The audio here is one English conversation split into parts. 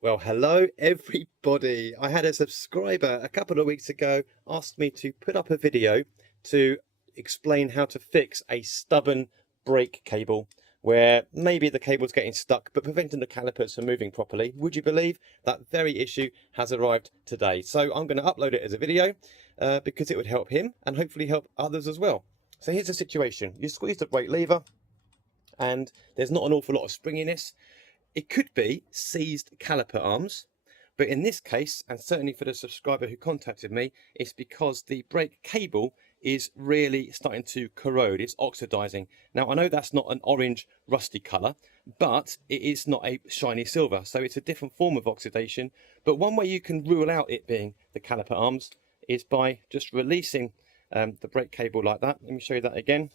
Well, hello everybody. I had a subscriber a couple of weeks ago ask me to put up a video to explain how to fix a stubborn brake cable where maybe the cable's getting stuck but preventing the calipers from moving properly. Would you believe that very issue has arrived today? So I'm going to upload it as a video because it would help him and hopefully help others as well. So here's the situation. You squeeze the brake lever and there's not an awful lot of springiness. It could be seized caliper arms, but in this case, and certainly for the subscriber who contacted me, it's because the brake cable is really starting to corrode. It's oxidizing. Now, I know that's not an orange rusty color, but it is not a shiny silver. So it's a different form of oxidation. But one way you can rule out it being the caliper arms is by just releasing the brake cable like that. Let me show you that again.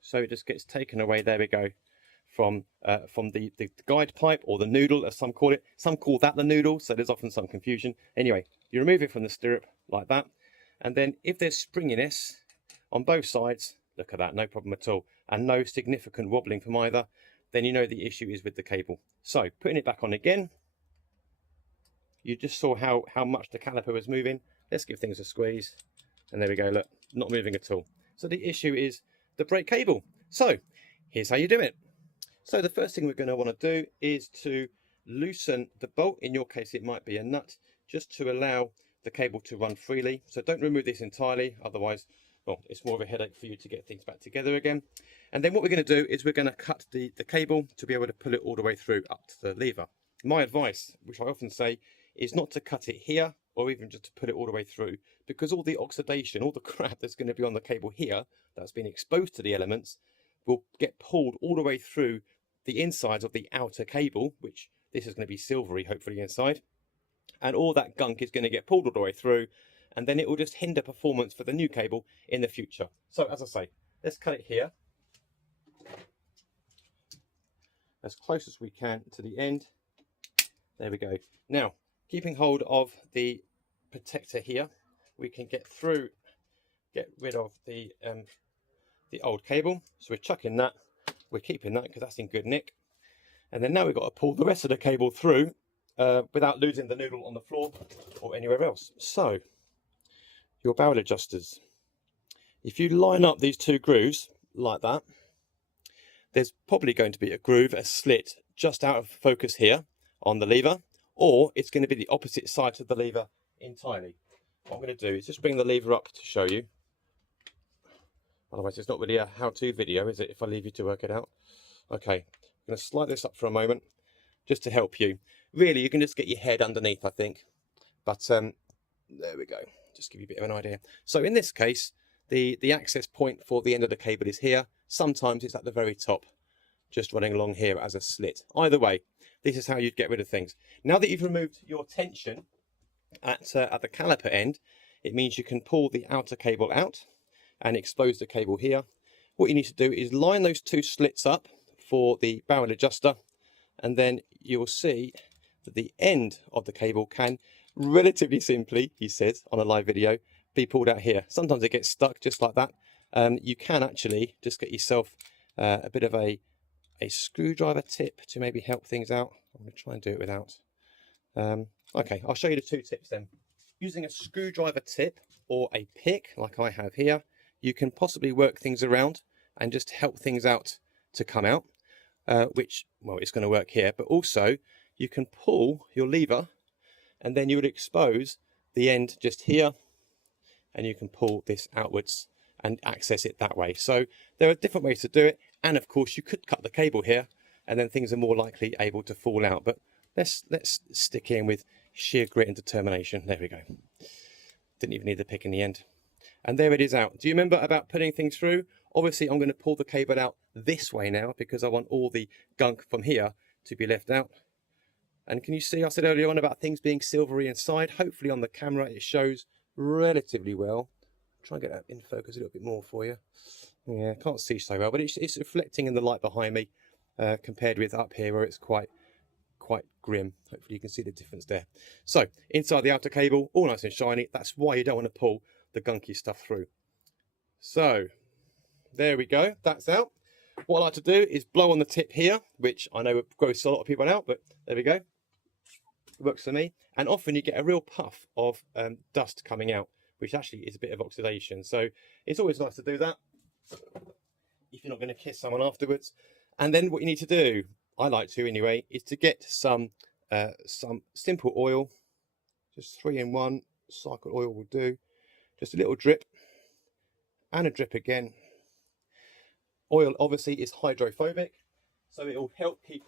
So it just gets taken away. There we go. From the guide pipe, or the noodle as some call it. Some call that the noodle, so there's often some confusion. Anyway, you remove it from the stirrup like that, and then if there's springiness on both sides, look at that, no problem at all, and no significant wobbling from either, then you know the issue is with the cable. So putting it back on again, you just saw how much the caliper was moving. Let's give things a squeeze, and there we go, look, not moving at all. So the issue is the brake cable. So here's how you do it. So the first thing we're going to want to do is to loosen the bolt. In your case, it might be a nut, just to allow the cable to run freely. So don't remove this entirely, otherwise, well, it's more of a headache for you to get things back together again. And then what we're going to do is we're going to cut the cable to be able to pull it all the way through up to the lever. My advice, which I often say, is not to cut it here or even just to put it all the way through, because all the oxidation, all the crap that's going to be on the cable here that's been exposed to the elements will get pulled all the way through the insides of the outer cable, which this is going to be silvery hopefully inside, and all that gunk is going to get pulled all the way through, and then it will just hinder performance for the new cable in the future. So as I say, let's cut it here as close as we can to the end. There we go. Now, keeping hold of the protector here, we can get rid of the old cable. So we're chucking that. We're keeping that because that's in good nick. And then now we've got to pull the rest of the cable through without losing the noodle on the floor or anywhere else. So, your barrel adjusters. If you line up these two grooves like that, there's probably going to be a groove, a slit, just out of focus here on the lever, or it's going to be the opposite side of the lever entirely. What I'm going to do is just bring the lever up to show you. Otherwise, it's not really a how-to video, is it, if I leave you to work it out? Okay, I'm going to slide this up for a moment, just to help you. Really, you can just get your head underneath, I think. But there we go, just give you a bit of an idea. So in this case, the access point for the end of the cable is here. Sometimes it's at the very top, just running along here as a slit. Either way, this is how you'd get rid of things. Now that you've removed your tension at the caliper end, it means you can pull the outer cable out and expose the cable here. What you need to do is line those two slits up for the barrel adjuster, and then you'll see that the end of the cable can relatively simply, he says on a live video, be pulled out here. Sometimes it gets stuck just like that. You can actually just get yourself a bit of a screwdriver tip to maybe help things out. I'm going to try and do it without. Okay, I'll show you the two tips then. Using a screwdriver tip or a pick like I have here, you can possibly work things around and just help things out to come out, which, well, it's going to work here, but also you can pull your lever and then you would expose the end just here, and you can pull this outwards and access it that way. So there are different ways to do it, and of course you could cut the cable here and then things are more likely able to fall out, but let's stick in with sheer grit and determination. There we go. Didn't even need the pick in the end. And there it is out. Do you remember about putting things through? Obviously, I'm going to pull the cable out this way now because I want all the gunk from here to be left out. And can you see, I said earlier on about things being silvery inside. Hopefully on the camera it shows relatively well. Try and get that in focus a little bit more for you. Yeah, can't see so well, but it's reflecting in the light behind me compared with up here where it's quite grim. Hopefully you can see the difference there. So inside the outer cable, all nice and shiny. That's why you don't want to pull the gunky stuff through. So there we go, that's out. What I like to do is blow on the tip here, which I know grosses a lot of people out, but there we go. It works for me. And often you get a real puff of dust coming out, which actually is a bit of oxidation. So it's always nice to do that if you're not going to kiss someone afterwards. And then what you need to do, I like to anyway, is to get some simple oil. Just 3-in-1 cycle oil will do. Just a little drip and a drip again. Oil obviously is hydrophobic, so it will help keep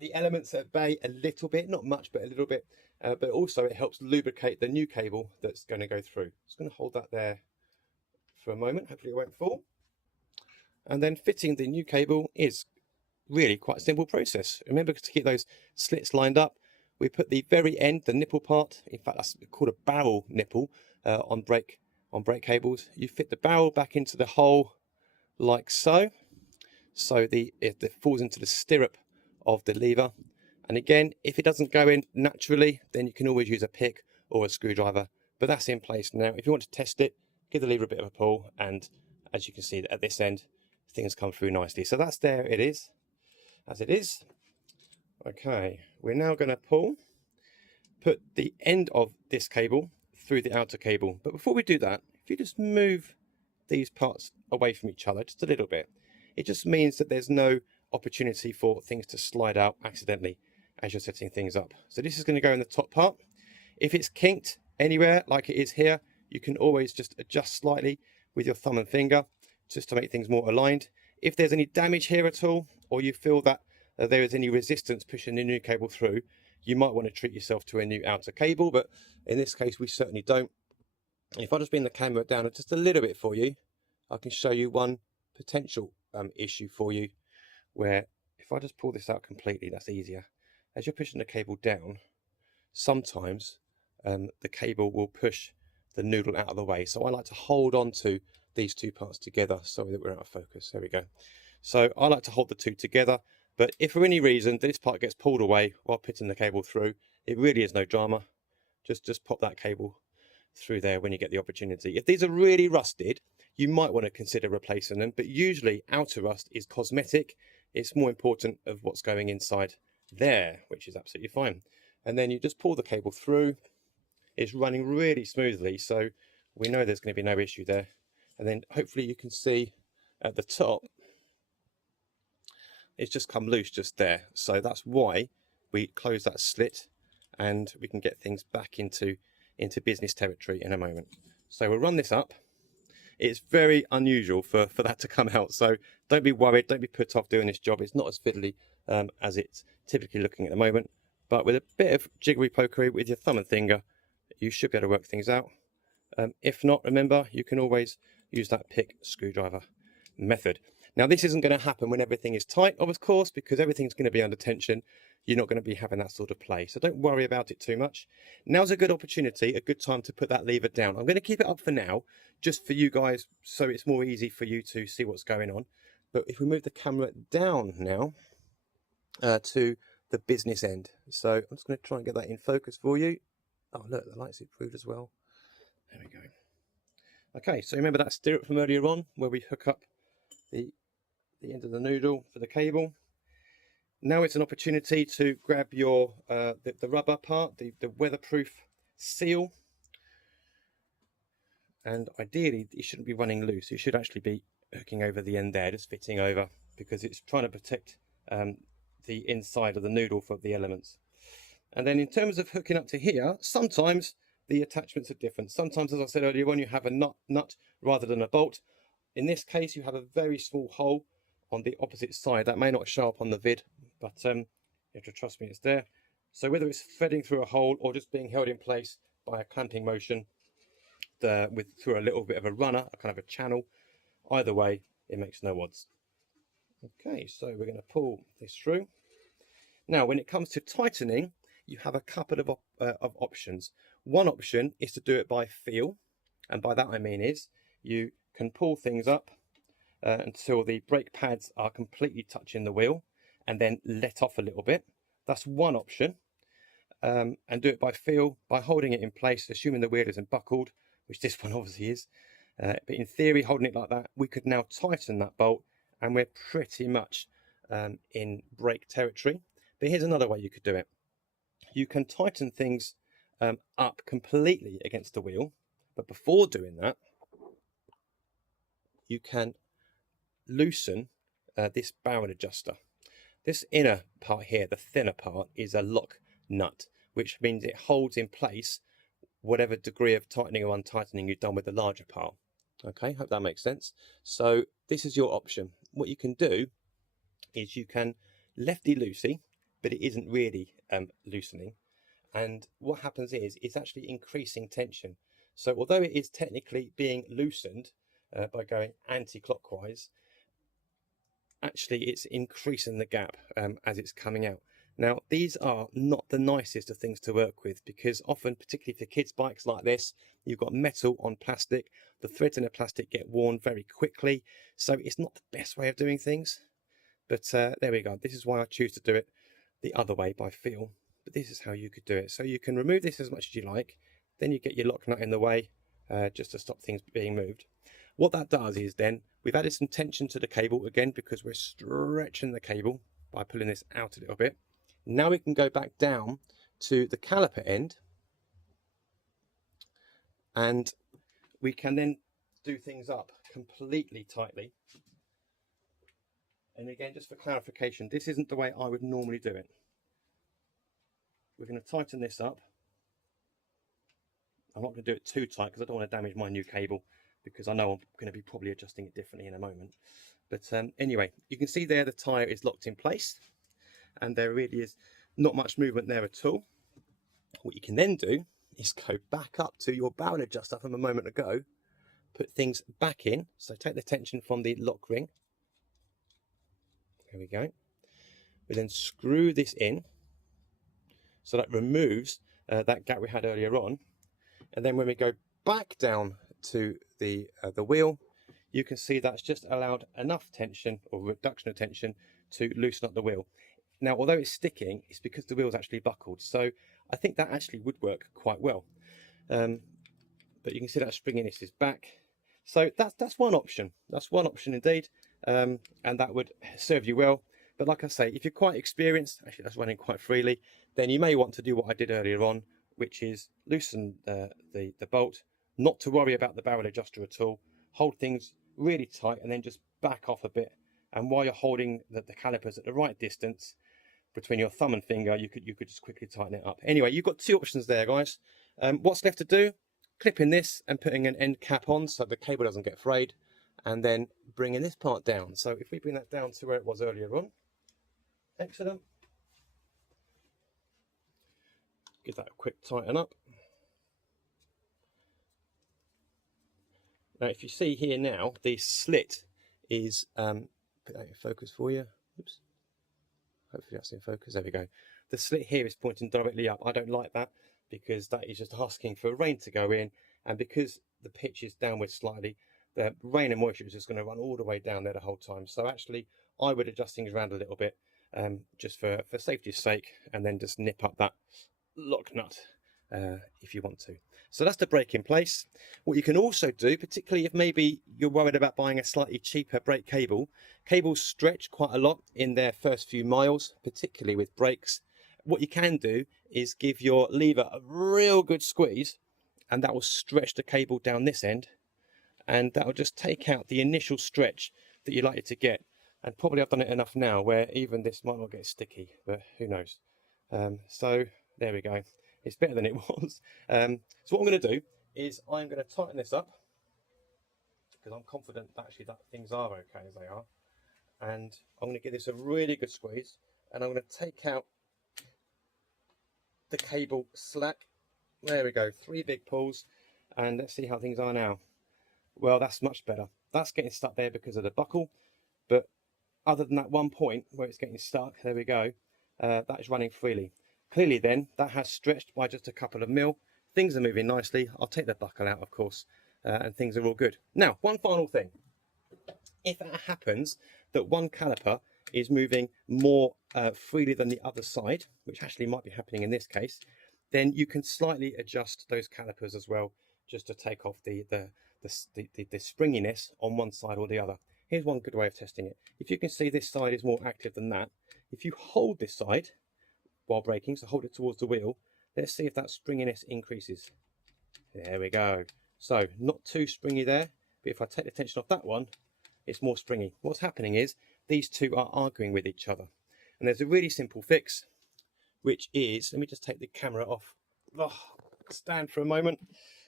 the elements at bay a little bit, not much, but a little bit. But also it helps lubricate the new cable that's going to go through. Just going to hold that there for a moment. Hopefully it won't fall. And then fitting the new cable is really quite a simple process. Remember to keep those slits lined up. We put the very end, the nipple part, in fact that's called a barrel nipple on brake cables. You fit the barrel back into the hole like so. So it falls into the stirrup of the lever. And again, if it doesn't go in naturally, then you can always use a pick or a screwdriver. But that's in place now. If you want to test it, give the lever a bit of a pull, and as you can see at this end, things come through nicely. So that's there it is, as it is. Okay, we're now going to put the end of this cable through the outer cable. But before we do that, if you just move these parts away from each other just a little bit, it just means that there's no opportunity for things to slide out accidentally as you're setting things up. So this is going to go in the top part. If it's kinked anywhere like it is here, you can always just adjust slightly with your thumb and finger just to make things more aligned. If there's any damage here at all, or you feel that there is any resistance pushing the new cable through, you might want to treat yourself to a new outer cable, but in this case we certainly don't. And if I just bring the camera down just a little bit for you, I can show you one potential issue for you, where if I just pull this out completely, that's easier. As you're pushing the cable down, sometimes the cable will push the noodle out of the way. So I like to hold on to these two parts together. Sorry that we're out of focus. There we go. So I like to hold the two together, but if for any reason this part gets pulled away while putting the cable through, it really is no drama. Just pop that cable through there when you get the opportunity. If these are really rusted, you might want to consider replacing them, but usually outer rust is cosmetic. It's more important of what's going inside there, which is absolutely fine. And then you just pull the cable through. It's running really smoothly, so we know there's going to be no issue there. And then hopefully you can see at the top, it's just come loose just there. So that's why we close that slit, and we can get things back into business territory in a moment. So we'll run this up. It's very unusual for that to come out, so don't be worried, don't be put off doing this job. It's not as fiddly as it's typically looking at the moment, but with a bit of jiggery pokery with your thumb and finger, you should be able to work things out. If not, remember, you can always use that pick screwdriver method. Now this isn't going to happen when everything is tight, of course, because everything's going to be under tension. You're not going to be having that sort of play, so don't worry about it too much. Now's a good opportunity, a good time to put that lever down. I'm going to keep it up for now, just for you guys, so it's more easy for you to see what's going on. But if we move the camera down now to the business end, so I'm just going to try and get that in focus for you. Oh look, the light's improved as well. There we go. Okay, so remember that stirrup from earlier on where we hook up the end of the noodle for the cable. Now it's an opportunity to grab your the rubber part, the weatherproof seal, and ideally it shouldn't be running loose. It should actually be hooking over the end there, just fitting over, because it's trying to protect the inside of the noodle for the elements. And then in terms of hooking up to here, sometimes the attachments are different. Sometimes, as I said earlier on, you have a nut rather than a bolt. In this case, you have a very small hole on the opposite side. That may not show up on the vid, but you have to trust me, it's there. So whether it's threading through a hole or just being held in place by a clamping motion through a little bit of a runner, a kind of a channel, either way, it makes no odds. Okay, so we're going to pull this through. Now, when it comes to tightening, you have a couple of options. One option is to do it by feel, and by that I mean is you can pull things up until the brake pads are completely touching the wheel, and then let off a little bit. That's one option. And do it by feel, by holding it in place, assuming the wheel isn't buckled, which this one obviously is. But in theory, holding it like that, we could now tighten that bolt, and we're pretty much in brake territory. But here's another way you could do it. you can tighten things up completely against the wheel, but before doing that, you can loosen this barrel adjuster. This inner part here, the thinner part, is a lock nut, which means it holds in place whatever degree of tightening or untightening you've done with the larger part. Okay, hope that makes sense. So this is your option. What you can do is you can lefty-loosey, but it isn't really loosening. And what happens is it's actually increasing tension. So although it is technically being loosened by going anti-clockwise, actually it's increasing the gap as it's coming out. Now, these are not the nicest of things to work with, because often, particularly for kids' bikes like this, you've got metal on plastic. The threads in the plastic get worn very quickly, so it's not the best way of doing things. But there we go. This is why I choose to do it the other way, by feel. But this is how you could do it. So you can remove this as much as you like. Then you get your lock nut in the way just to stop things being moved. What that does is then we've added some tension to the cable again, because we're stretching the cable by pulling this out a little bit. Now we can go back down to the caliper end, and we can then do things up completely tightly. And again, just for clarification, this isn't the way I would normally do it. We're going to tighten this up. I'm not going to do it too tight because I don't want to damage my new cable, because I know I'm going to be probably adjusting it differently in a moment. But anyway, you can see there the tyre is locked in place, and there really is not much movement there at all. What you can then do is go back up to your barrel adjuster from a moment ago, put things back in. So take the tension from the lock ring. There we go. We then screw this in, so that removes that gap we had earlier on. And then when we go back down to the wheel, you can see that's just allowed enough tension, or reduction of tension, to loosen up the wheel. Now, although it's sticking, it's because the wheel's actually buckled. So I think that actually would work quite well. But you can see that springiness is back. So that's one option. That's one option indeed. And that would serve you well. But like I say, if you're quite experienced, actually that's running quite freely, then you may want to do what I did earlier on, which is loosen the bolt, not to worry about the barrel adjuster at all, hold things really tight, and then just back off a bit. And while you're holding the calipers at the right distance between your thumb and finger, you could just quickly tighten it up. Anyway, you've got two options there, guys. What's left to do? Clipping this and putting an end cap on so the cable doesn't get frayed, and then bringing this part down. So if we bring that down to where it was earlier on, excellent. Give that a quick tighten up. Now, if you see here now, the slit is, put that in focus for you. Oops. Hopefully that's in focus. There we go. The slit here is pointing directly up. I don't like that, because that is just asking for rain to go in. And because the pitch is downwards slightly, the rain and moisture is just going to run all the way down there the whole time. So actually, I would adjust things around a little bit, just for safety's sake, and then just nip up that lock nut if you want to. So that's the brake in place. What you can also do, particularly if maybe you're worried about buying a slightly cheaper brake cable, cables stretch quite a lot in their first few miles, particularly with brakes. What you can do is give your lever a real good squeeze, and that will stretch the cable down this end, and that will just take out the initial stretch that you're likely to get. And probably I've done it enough now where even this might not get sticky, but who knows. So there we go. It's better than it was. So what I'm going to do is I'm going to tighten this up, because I'm confident that actually that things are okay as they are. And I'm going to give this a really good squeeze, and I'm going to take out the cable slack. There we go, 3 big pulls, and let's see how things are now. Well, that's much better. That's getting stuck there because of the buckle, but other than that one point where it's getting stuck, there we go, that is running freely. Clearly then, that has stretched by just a couple of mil. Things are moving nicely. I'll take the buckle out, of course, and things are all good. Now, one final thing. If it happens that one caliper is moving more freely than the other side, which actually might be happening in this case, then you can slightly adjust those calipers as well, just to take off the springiness on one side or the other. Here's one good way of testing it. If you can see this side is more active than that, if you hold this side while braking, so hold it towards the wheel. Let's see if that springiness increases. There we go. So not too springy there, but if I take the tension off that one, it's more springy. What's happening is these two are arguing with each other. And there's a really simple fix, which is, let me just take the camera off, stand for a moment.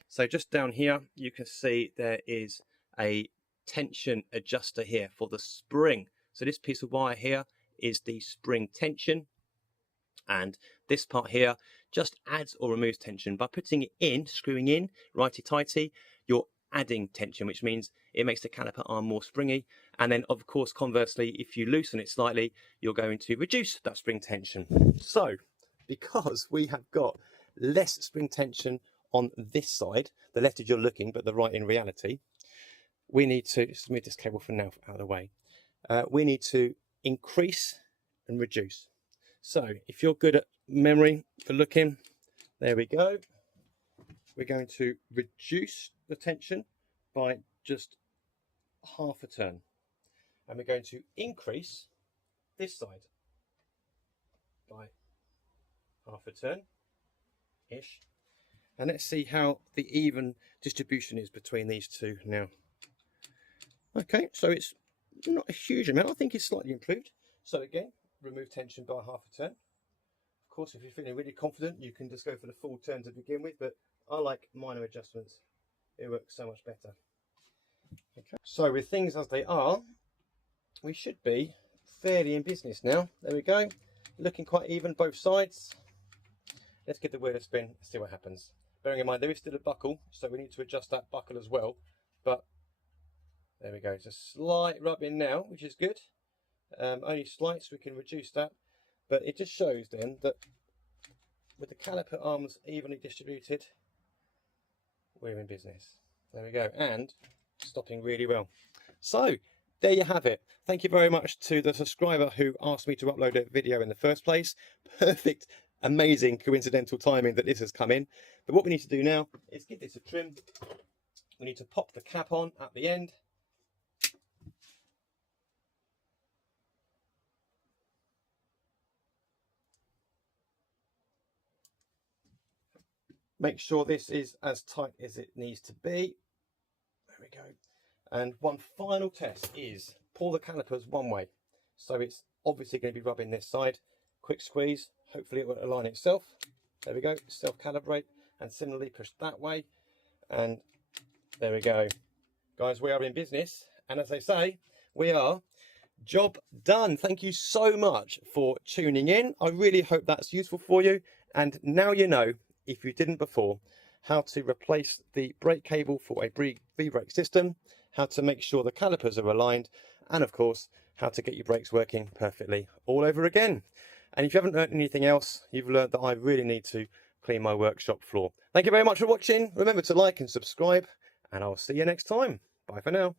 So just down here, you can see there is a tension adjuster here for the spring. So this piece of wire here is the spring tension. And this part here just adds or removes tension. By putting it in, screwing in, righty-tighty, you're adding tension, which means it makes the caliper arm more springy. And then, of course, conversely, if you loosen it slightly, you're going to reduce that spring tension. So, because we have got less spring tension on this side, the left is you're looking, but the right in reality, we need to, just move this cable for now out of the way, we need to increase and reduce. So if you're good at memory for looking, there we go. We're going to reduce the tension by just half a turn. And we're going to increase this side by half a turn-ish. And let's see how the even distribution is between these two now. Okay, so it's not a huge amount. I think it's slightly improved. So again, remove tension by half a turn. Of course, if you're feeling really confident, you can just go for the full turn to begin with, but I like minor adjustments. It works so much better. Okay. So with things as they are, we should be fairly in business now. There we go. Looking quite even both sides. Let's give the wheel a spin, see what happens. Bearing in mind there is still a buckle, so we need to adjust that buckle as well. But there we go. It's a slight rub in now, which is good. Only slight, so we can reduce that. But it just shows then that with the caliper arms evenly distributed, we're in business. There we go, and stopping really well. So there you have it. Thank you very much to the subscriber who asked me to upload a video in the first place. Perfect, amazing, coincidental timing that this has come in. But what we need to do now is give this a trim. We need to pop the cap on at the end. Make sure this is as tight as it needs to be. There we go. And one final test is pull the calipers one way. So it's obviously going to be rubbing this side. Quick squeeze. Hopefully it will align itself. There we go. Self-calibrate. And similarly push that way. And there we go. Guys, we are in business. And as they say, we are job done. Thank you so much for tuning in. I really hope that's useful for you. And now you know, if you didn't before, how to replace the brake cable for a V-brake system, how to make sure the calipers are aligned, and of course, how to get your brakes working perfectly all over again. And if you haven't learned anything else, you've learned that I really need to clean my workshop floor. Thank you very much for watching. Remember to like and subscribe, and I'll see you next time. Bye for now.